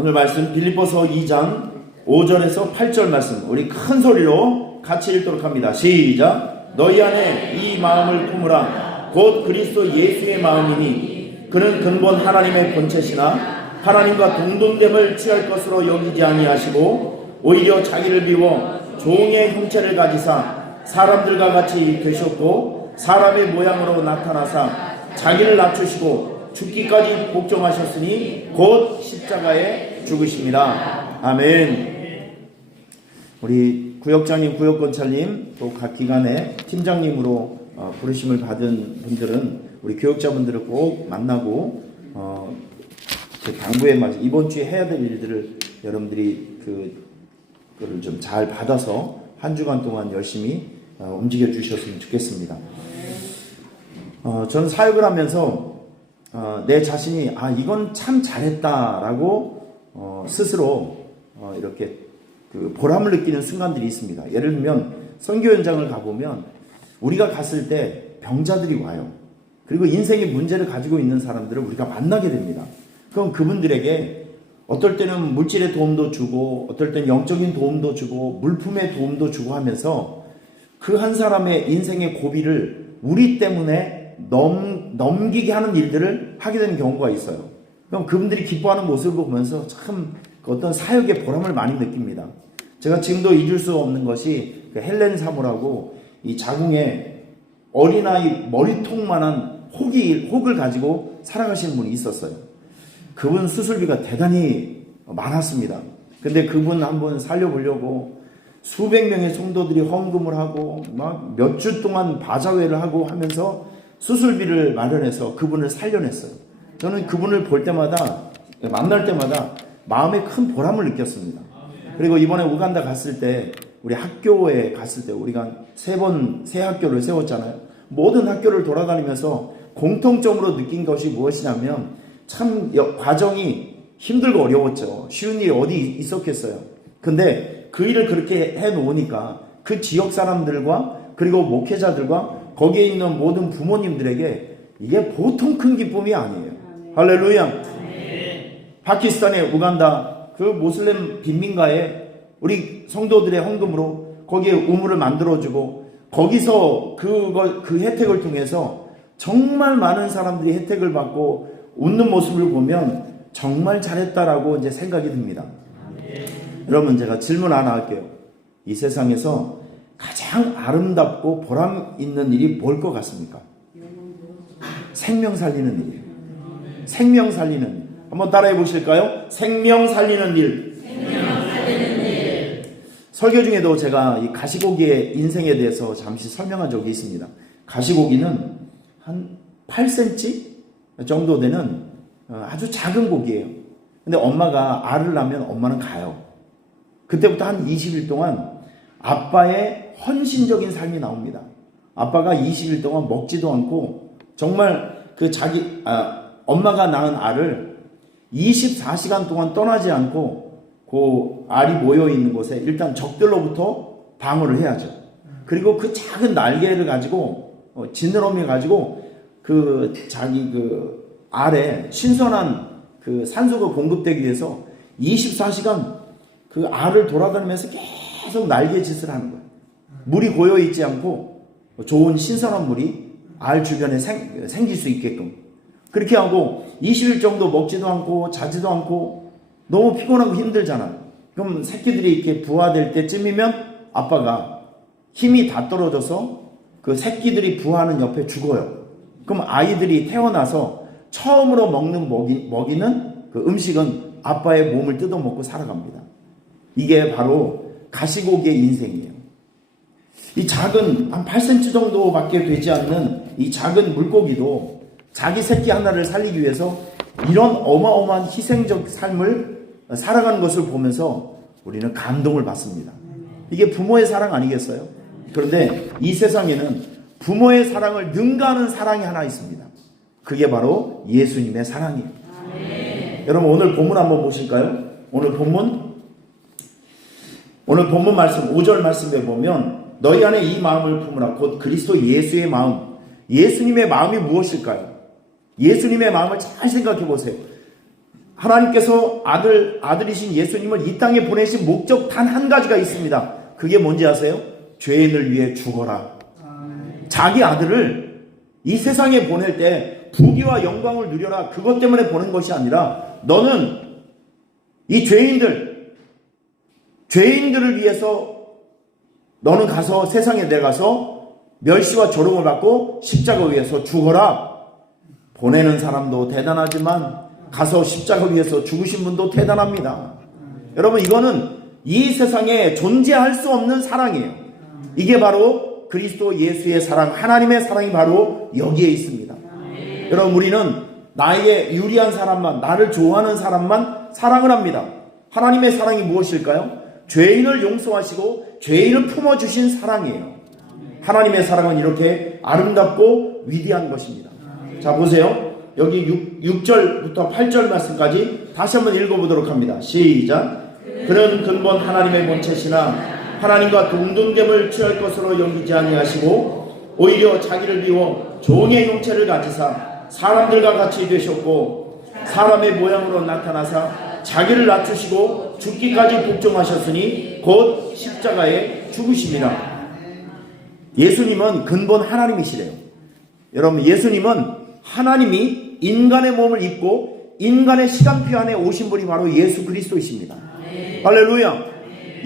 오늘 말씀 빌립보서 2장 5절에서 8절 말씀 우리 큰 소리로 같이 읽도록 합니다. 시작. 너희 안에 이 마음을 품으라. 곧 그리스도 예수의 마음이니 그는 근본 하나님의 본체시나 하나님과 동등됨을 취할 것으로 여기지 아니하시고 오히려 자기를 비워 종의 형체를 가지사 사람들과 같이 되셨고 사람의 모양으로 나타나사 자기를 낮추시고 죽기까지 복종하셨으니 곧 십자가에 죽으십니다. 아멘. 우리 구역장님, 구역건찰님, 또 각 기관의 팀장님으로 부르심을 받은 분들은 우리 교역자분들을 꼭 만나고 제 당부에 맞아 이번 주에 해야 될 일들을 여러분들이 그거를 좀 잘 받아서 한 주간 동안 열심히 움직여 주셨으면 좋겠습니다. 저는 사역을 하면서 내 자신이 이건 참 잘했다라고 스스로 이렇게 보람을 느끼는 순간들이 있습니다. 예를 들면 선교 현장을 가보면 우리가 갔을 때 병자들이 와요. 그리고 인생의 문제를 가지고 있는 사람들을 우리가 만나게 됩니다. 그럼 그분들에게 어떨 때는 물질의 도움도 주고 어떨 때는 영적인 도움도 주고 물품의 도움도 주고 하면서 그 한 사람의 인생의 고비를 우리 때문에 넘기게 하는 일들을 하게 되는 경우가 있어요. 그럼 그분들이 기뻐하는 모습을 보면서 참 어떤 사역의 보람을 많이 느낍니다. 제가 지금도 잊을 수 없는 것이 헬렌 사모라고 이 자궁에 어린아이 머리통만한 혹을 가지고 살아가시는 분이 있었어요. 그분 수술비가 대단히 많았습니다. 근데 그분 한번 살려보려고 수백 명의 성도들이 헌금을 하고 막 몇 주 동안 바자회를 하고 하면서 수술비를 마련해서 그분을 살려냈어요. 저는 그분을 볼 때마다 만날 때마다 마음에 큰 보람을 느꼈습니다. 그리고 이번에 우간다 갔을 때 우리 학교에 갔을 때 우리가 세 학교를 세웠잖아요. 모든 학교를 돌아다니면서 공통점으로 느낀 것이 무엇이냐면 참 과정이 힘들고 어려웠죠. 쉬운 일이 어디 있었겠어요. 근데 그 일을 그렇게 해놓으니까 그 지역 사람들과 그리고 목회자들과 거기에 있는 모든 부모님들에게 이게 보통 큰 기쁨이 아니에요. 할렐루야. 파키스탄의 우간다 그 모슬렘 빈민가에 우리 성도들의 헌금으로 거기에 우물을 만들어주고 거기서 그 혜택을 통해서 정말 많은 사람들이 혜택을 받고 웃는 모습을 보면 정말 잘했다라고 이제 생각이 듭니다. 여러분 제가 질문 하나 할게요. 이 세상에서 가장 아름답고 보람 있는 일이 뭘 것 같습니까? 생명 살리는 일이에요. 생명 살리는 일. 한번 따라해 보실까요? 생명 살리는 일. 설교 중에도 제가 이 가시고기의 인생에 대해서 잠시 설명한 적이 있습니다. 가시고기는 한 8cm 정도 되는 아주 작은 고기예요. 근데 엄마가 알을 낳으면 엄마는 가요. 그때부터 한 20일 동안 아빠의 헌신적인 삶이 나옵니다. 아빠가 20일 동안 먹지도 않고 정말 엄마가 낳은 알을 24시간 동안 떠나지 않고 그 알이 모여있는 곳에 일단 적들로부터 방어를 해야죠. 그리고 그 작은 날개를 가지고 지느러미 가지고 자기 알에 신선한 산소가 공급되기 위해서 24시간 그 알을 돌아다니면서 계속 날개짓을 하는 거예요. 물이 고여있지 않고 좋은 신선한 물이 알 주변에 생길 수 있게끔 그렇게 하고 20일 정도 먹지도 않고 자지도 않고 너무 피곤하고 힘들잖아요. 그럼 새끼들이 이렇게 부화될 때쯤이면 아빠가 힘이 다 떨어져서 그 새끼들이 부화하는 옆에 죽어요. 그럼 아이들이 태어나서 처음으로 먹는 먹이는 그 음식은 아빠의 몸을 뜯어먹고 살아갑니다. 이게 바로 가시고기의 인생이에요. 이 작은 한 8cm 정도밖에 되지 않는 이 작은 물고기도 자기 새끼 하나를 살리기 위해서 이런 어마어마한 희생적 삶을 살아가는 것을 보면서 우리는 감동을 받습니다. 이게 부모의 사랑 아니겠어요? 그런데 이 세상에는 부모의 사랑을 능가하는 사랑이 하나 있습니다. 그게 바로 예수님의 사랑이에요. 여러분 오늘 본문 한번 보실까요? 오늘 본문 말씀 5절 말씀에 보면 너희 안에 이 마음을 품으라. 곧 그리스도 예수의 마음. 예수님의 마음이 무엇일까요? 예수님의 마음을 잘 생각해 보세요. 하나님께서 아들이신 예수님을 이 땅에 보내신 목적 단 한 가지가 있습니다. 그게 뭔지 아세요? 죄인을 위해 죽어라. 자기 아들을 이 세상에 보낼 때 부귀와 영광을 누려라, 그것 때문에 보낸 것이 아니라 너는 이 죄인들을 위해서 너는 가서 세상에 내가서 멸시와 조롱을 받고 십자가 위에서 죽어라. 보내는 사람도 대단하지만 가서 십자가 위에서 죽으신 분도 대단합니다. 여러분, 이거는 이 세상에 존재할 수 없는 사랑이에요. 이게 바로 그리스도 예수의 사랑, 하나님의 사랑이 바로 여기에 있습니다. 여러분, 우리는 나에게 유리한 사람만, 나를 좋아하는 사람만 사랑을 합니다. 하나님의 사랑이 무엇일까요? 죄인을 용서하시고 죄인을 품어주신 사랑이에요. 하나님의 사랑은 이렇게 아름답고 위대한 것입니다. 자, 보세요. 여기 6절부터 8절 말씀까지 다시 한번 읽어보도록 합니다. 시작. 그는 근본 하나님의 본체시나 하나님과 동등됨을 취할 것으로 여기지 아니하시고 오히려 자기를 비워 종의 형체를 가지사 사람들과 같이 되셨고 사람의 모양으로 나타나사 자기를 낮추시고 죽기까지 복종하셨으니 곧 십자가에 죽으심이라. 예수님은 근본 하나님이시래요. 여러분, 예수님은 하나님이 인간의 몸을 입고 인간의 시간표 안에 오신 분이 바로 예수 그리스도이십니다. 할렐루야.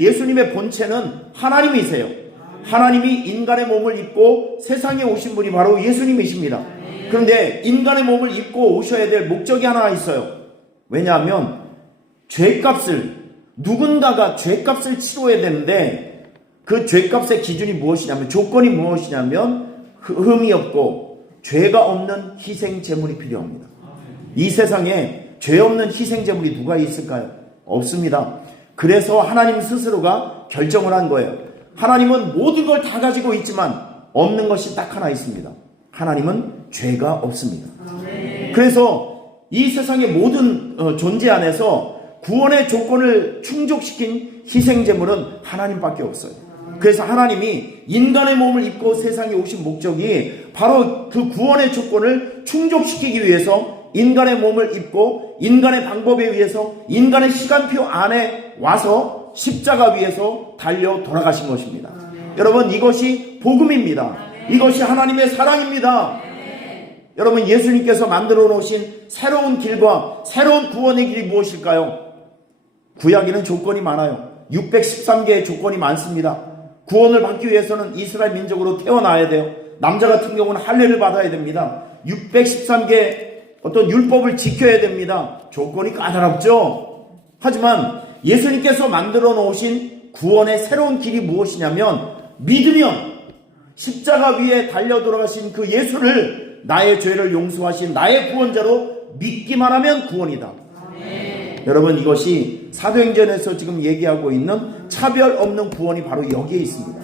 예수님의 본체는 하나님이세요. 하나님이 인간의 몸을 입고 세상에 오신 분이 바로 예수님이십니다. 그런데 인간의 몸을 입고 오셔야 될 목적이 하나 있어요. 왜냐하면 누군가가 죄값을 치러야 되는데 그 죄값의 기준이 무엇이냐면, 조건이 무엇이냐면 흠이 없고 죄가 없는 희생 제물이 필요합니다. 이 세상에 죄 없는 희생 제물이 누가 있을까요? 없습니다. 그래서 하나님 스스로가 결정을 한 거예요. 하나님은 모든 걸 다 가지고 있지만 없는 것이 딱 하나 있습니다. 하나님은 죄가 없습니다. 그래서 이 세상의 모든 존재 안에서 구원의 조건을 충족시킨 희생제물은 하나님밖에 없어요. 그래서 하나님이 인간의 몸을 입고 세상에 오신 목적이 바로 그 구원의 조건을 충족시키기 위해서 인간의 몸을 입고 인간의 방법에 의해서 인간의 시간표 안에 와서 십자가 위에서 달려 돌아가신 것입니다. 여러분, 이것이 복음입니다. 이것이 하나님의 사랑입니다. 여러분, 예수님께서 만들어 놓으신 새로운 길과 새로운 구원의 길이 무엇일까요? 구약에는 조건이 많아요. 613개의 조건이 많습니다. 구원을 받기 위해서는 이스라엘 민족으로 태어나야 돼요. 남자 같은 경우는 할례를 받아야 됩니다. 613개 어떤 율법을 지켜야 됩니다. 조건이 까다롭죠. 하지만 예수님께서 만들어 놓으신 구원의 새로운 길이 무엇이냐면, 믿으면 십자가 위에 달려 돌아가신 그 예수를 나의 죄를 용서하신 나의 구원자로 믿기만 하면 구원이다. 여러분, 이것이 사도행전에서 지금 얘기하고 있는 차별 없는 구원이 바로 여기에 있습니다.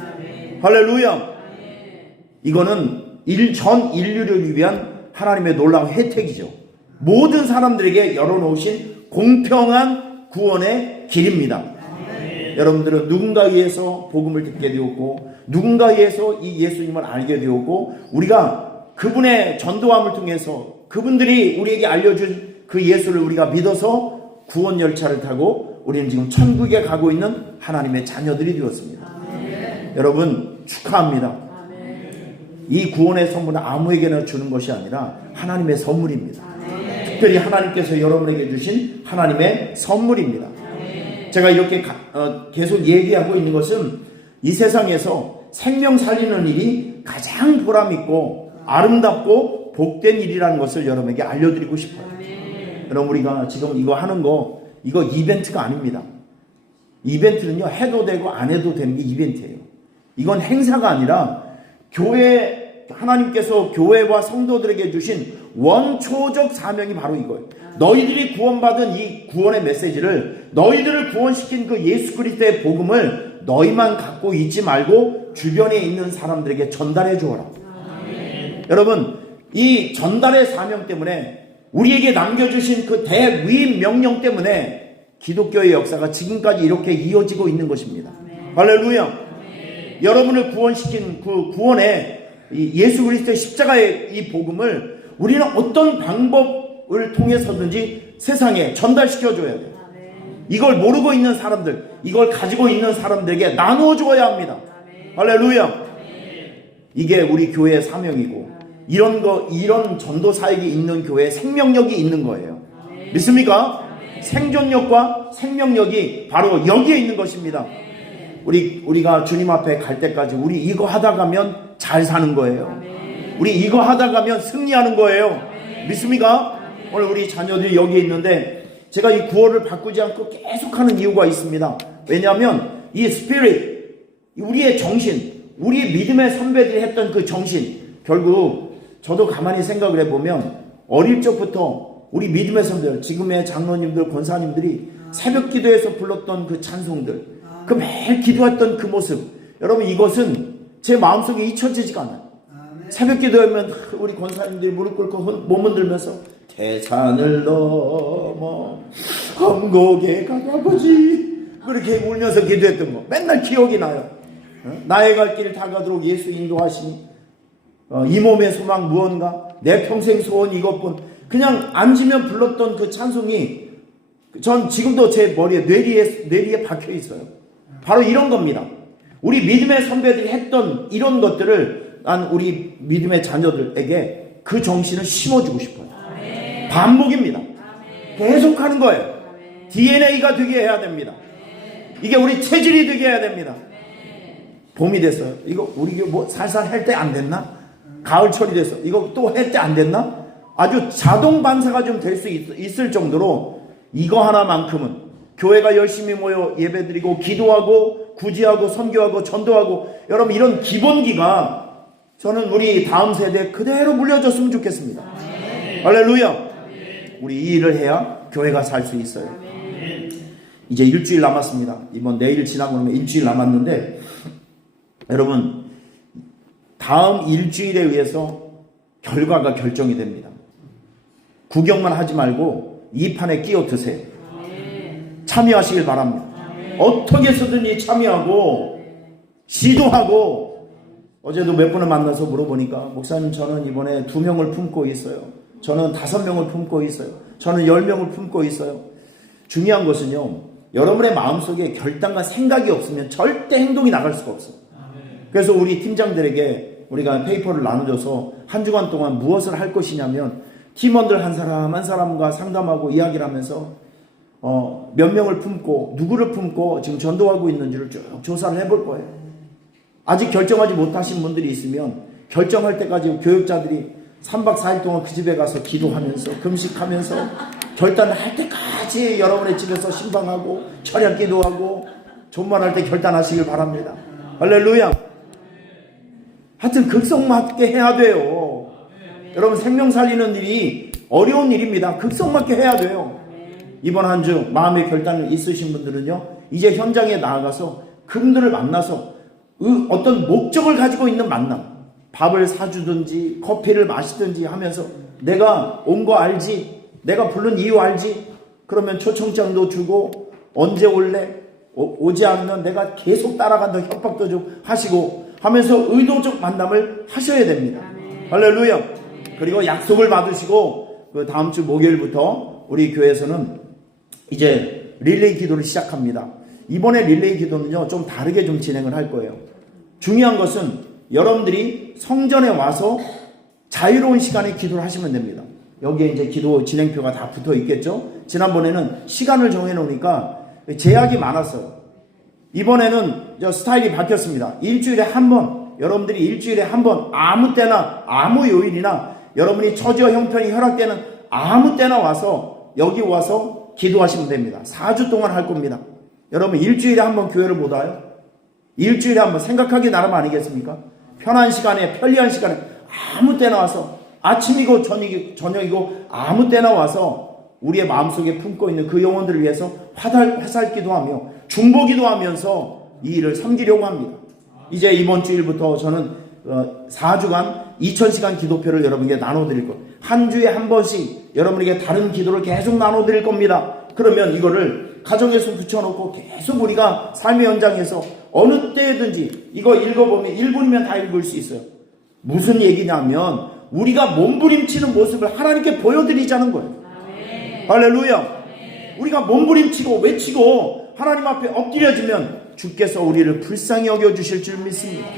할렐루야. 이거는 전 인류를 위한 하나님의 놀라운 혜택이죠. 모든 사람들에게 열어놓으신 공평한 구원의 길입니다. 여러분들은 누군가에 의해서 복음을 듣게 되었고, 누군가에 의해서 이 예수님을 알게 되었고, 우리가 그분의 전도함을 통해서 그분들이 우리에게 알려준 그 예수를 우리가 믿어서 구원 열차를 타고 우리는 지금 천국에 가고 있는 하나님의 자녀들이 되었습니다. 여러분, 축하합니다. 이 구원의 선물은 아무에게나 주는 것이 아니라 하나님의 선물입니다. 특별히 하나님께서 여러분에게 주신 하나님의 선물입니다. 제가 이렇게 계속 얘기하고 있는 것은 이 세상에서 생명 살리는 일이 가장 보람있고 아름답고 복된 일이라는 것을 여러분에게 알려드리고 싶어요. 여러분, 우리가 지금 이거 하는 거, 이거 이벤트가 아닙니다. 이벤트는요, 해도 되고 안 해도 되는 게 이벤트예요. 이건 행사가 아니라 하나님께서 교회와 성도들에게 주신 원초적 사명이 바로 이거예요. 너희들이 구원받은 이 구원의 메시지를, 너희들을 구원시킨 그 예수 그리스도의 복음을 너희만 갖고 있지 말고 주변에 있는 사람들에게 전달해 주어라. 여러분, 이 전달의 사명 때문에, 우리에게 남겨주신 그 대위임 명령 때문에 기독교의 역사가 지금까지 이렇게 이어지고 있는 것입니다. 할렐루야. 여러분을 구원시킨 그 구원의 예수 그리스도의 십자가의 이 복음을 우리는 어떤 방법, 이거를 통해서든지 세상에 전달시켜줘야 돼요. 이걸 모르고 있는 사람들, 이걸 가지고 있는 사람들에게 나누어 주어야 합니다. 할렐루야. 이게 우리 교회의 사명이고, 이런 전도 사역이 있는 교회에 생명력이 있는 거예요. 믿습니까? 생존력과 생명력이 바로 여기에 있는 것입니다. 우리가 주님 앞에 갈 때까지 우리 이거 하다 가면 잘 사는 거예요. 우리 이거 하다 가면 승리하는 거예요. 믿습니까? 오늘 우리 자녀들이 여기 있는데 제가 이 구호를 바꾸지 않고 계속하는 이유가 있습니다. 왜냐하면 이 스피릿, 우리의 정신, 우리 믿음의 선배들이 했던 그 정신, 결국 저도 가만히 생각을 해보면 어릴 적부터 우리 믿음의 선배들, 지금의 장로님들, 권사님들이 새벽 기도에서 불렀던 그 찬송들, 그 매일 기도했던 그 모습, 여러분 이것은 제 마음속에 잊혀지지가 않아요. 새벽 기도하면 우리 권사님들이 무릎 꿇고 몸 흔들면서 태산을 넘어 험곡에 가가보지, 그렇게 울면서 기도했던 거 맨날 기억이 나요. 나의 갈 길 다가도록 예수 인도하시니 이 몸의 소망 무언가, 내 평생 소원 이것뿐. 그냥 앉으면 불렀던 그 찬송이 전 지금도 제 머리에 뇌리에 박혀 있어요. 바로 이런 겁니다. 우리 믿음의 선배들이 했던 이런 것들을 난 우리 믿음의 자녀들에게 그 정신을 심어주고 싶어요. 반복입니다. 계속하는 거예요. DNA가 되게 해야 됩니다. 이게 우리 체질이 되게 해야 됩니다. 봄이 됐어요. 이거 우리 뭐 살살 할 때 안 됐나? 가을철이 됐어. 이거 또 할 때 안 됐나? 아주 자동 반사가 좀 될 수 있을 정도로 이거 하나만큼은 교회가 열심히 모여 예배드리고 기도하고 구제하고 선교하고 전도하고, 여러분 이런 기본기가 저는 우리 다음 세대에 그대로 물려줬으면 좋겠습니다. 할렐루야. 우리 이 일을 해야 교회가 살 수 있어요. 이제 일주일 남았습니다. 이번 내일 지나고 나면 일주일 남았는데, 여러분 다음 일주일에 의해서 결과가 결정이 됩니다. 구경만 하지 말고 이 판에 끼어 드세요. 참여하시길 바랍니다. 어떻게 해서든지 참여하고 시도하고. 어제도 몇 분을 만나서 물어보니까, 목사님 저는 이번에 2명을 품고 있어요. 저는 5명을 품고 있어요. 저는 10명을 품고 있어요. 중요한 것은요, 여러분의 마음속에 결단과 생각이 없으면 절대 행동이 나갈 수가 없어요. 그래서 우리 팀장들에게 우리가 페이퍼를 나눠줘서 한 주간 동안 무엇을 할 것이냐면, 팀원들 한 사람 한 사람과 상담하고 이야기를 하면서 몇 명을 품고 누구를 품고 지금 전도하고 있는지를 쭉 조사를 해볼 거예요. 아직 결정하지 못하신 분들이 있으면 결정할 때까지 교육자들이 3박 4일 동안 그 집에 가서 기도하면서 금식하면서 결단을 할 때까지 여러분의 집에서 신방하고 철야 기도하고 존만할 때 결단하시길 바랍니다. 할렐루야. 하여튼 극성맞게 해야 돼요. 여러분 생명 살리는 일이 어려운 일입니다. 극성맞게 해야 돼요. 이번 한 주 마음의 결단을 있으신 분들은요, 이제 현장에 나아가서 그분들을 만나서 어떤 목적을 가지고 있는 만남, 밥을 사주든지 커피를 마시든지 하면서 내가 온 거 알지? 내가 부른 이유 알지? 그러면 초청장도 주고 언제 올래? 오지 않으면 내가 계속 따라간다 협박도 좀 하시고 하면서 의도적 만남을 하셔야 됩니다. 할렐루야. 그리고 약속을 받으시고 그 다음 주 목요일부터 우리 교회에서는 이제 릴레이 기도를 시작합니다. 이번에 릴레이 기도는요, 좀 다르게 좀 진행을 할 거예요. 중요한 것은 여러분들이 성전에 와서 자유로운 시간에 기도를 하시면 됩니다. 여기에 이제 기도 진행표가 다 붙어 있겠죠. 지난번에는 시간을 정해 놓으니까 제약이 많았어요. 이번에는 스타일이 바뀌었습니다. 일주일에 한 번, 여러분들이 일주일에 한 번 아무 때나 아무 요일이나 여러분이 처지와 형편이 허락되는 아무 때나 와서 여기 와서 기도하시면 됩니다. 4주 동안 할 겁니다. 여러분 일주일에 한 번 교회를 못 와요? 일주일에 한 번 생각하기 나름 아니겠습니까? 편한 시간에 편리한 시간에 아무 때나 와서 아침이고 저녁이고 아무 때나 와서 우리의 마음속에 품고 있는 그 영혼들을 위해서 화살 기도하며 중보 기도하면서 이 일을 섬기려고 합니다. 이제 이번 주일부터 저는 4주간 2000시간 기도표를 여러분에게 나눠드릴 거예요. 한 주에 한 번씩 여러분에게 다른 기도를 계속 나눠드릴 겁니다. 그러면 이거를 가정에서 붙여놓고 계속 우리가 삶의 현장에서 어느 때든지 이거 읽어보면 1분이면 다 읽을 수 있어요. 무슨 얘기냐면 우리가 몸부림치는 모습을 하나님께 보여드리자는 거예요. 할렐루야. 우리가 몸부림치고 외치고 하나님 앞에 엎드려지면 주께서 우리를 불쌍히 여겨주실 줄 믿습니다.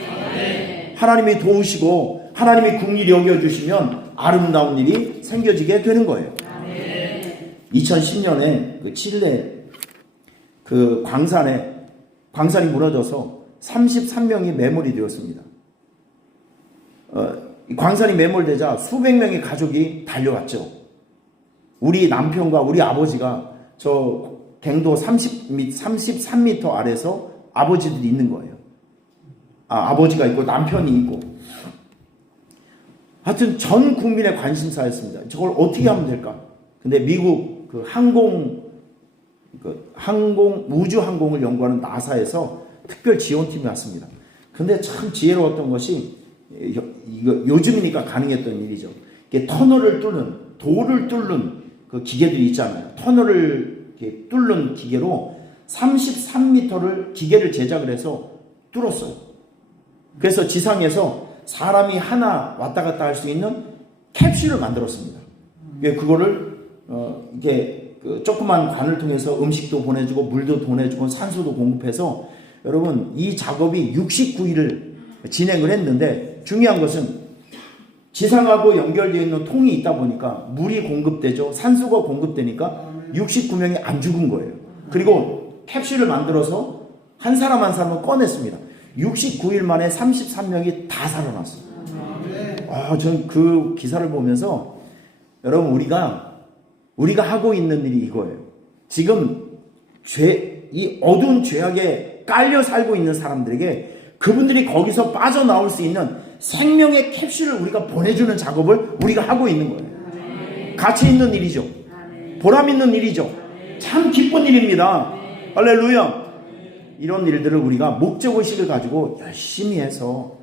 하나님이 도우시고 하나님이 긍휼히 여겨주시면 아름다운 일이 생겨지게 되는 거예요. 2010년에 그 칠레 그 광산이 무너져서 33명이 매몰이 되었습니다. 광산이 매몰되자 수백 명의 가족이 달려왔죠. 우리 남편과 우리 아버지가 저 갱도 33m 아래서 아버지들이 있는 거예요. 아버지가 있고 남편이 있고. 하여튼 전 국민의 관심사였습니다. 저걸 어떻게 하면 될까? 근데 미국 그 우주항공을 연구하는 나사에서 특별 지원팀이 왔습니다. 근데 참 지혜로웠던 것이 요즘이니까 가능했던 일이죠. 이게 터널을 뚫는, 돌을 뚫는 그 기계들이 있잖아요. 터널을 이렇게 뚫는 기계로 33m를 기계를 제작을 해서 뚫었어요. 그래서 지상에서 사람이 하나 왔다 갔다 할 수 있는 캡슐을 만들었습니다. 그거를 이게 그 조그만 관을 통해서 음식도 보내주고 물도 보내주고 산소도 공급해서 여러분 이 작업이 69일을 진행을 했는데 중요한 것은 지상하고 연결되어 있는 통이 있다 보니까 물이 공급되죠. 산소가 공급되니까 69명이 안 죽은 거예요. 그리고 캡슐을 만들어서 한 사람 한 사람을 꺼냈습니다. 69일 만에 33명이 다 살아났어요. 전 그 기사를 보면서 여러분 우리가 하고 있는 일이 이거예요. 지금 이 어두운 죄악에 깔려 살고 있는 사람들에게 그분들이 거기서 빠져나올 수 있는 생명의 캡슐을 우리가 보내주는 작업을 우리가 하고 있는 거예요. 가치 있는 일이죠. 보람 있는 일이죠. 참 기쁜 일입니다. 할렐루야. 이런 일들을 우리가 목적의식을 가지고 열심히 해서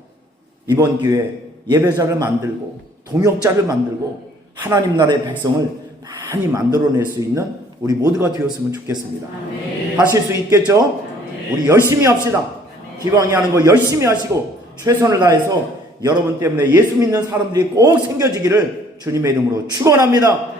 이번 기회에 예배자를 만들고 동역자를 만들고 하나님 나라의 백성을 많이 만들어낼 수 있는 우리 모두가 되었으면 좋겠습니다. 하실 수 있겠죠? 우리 열심히 합시다. 기왕이 하는 거 열심히 하시고 최선을 다해서 여러분 때문에 예수 믿는 사람들이 꼭 생겨지기를 주님의 이름으로 축원합니다.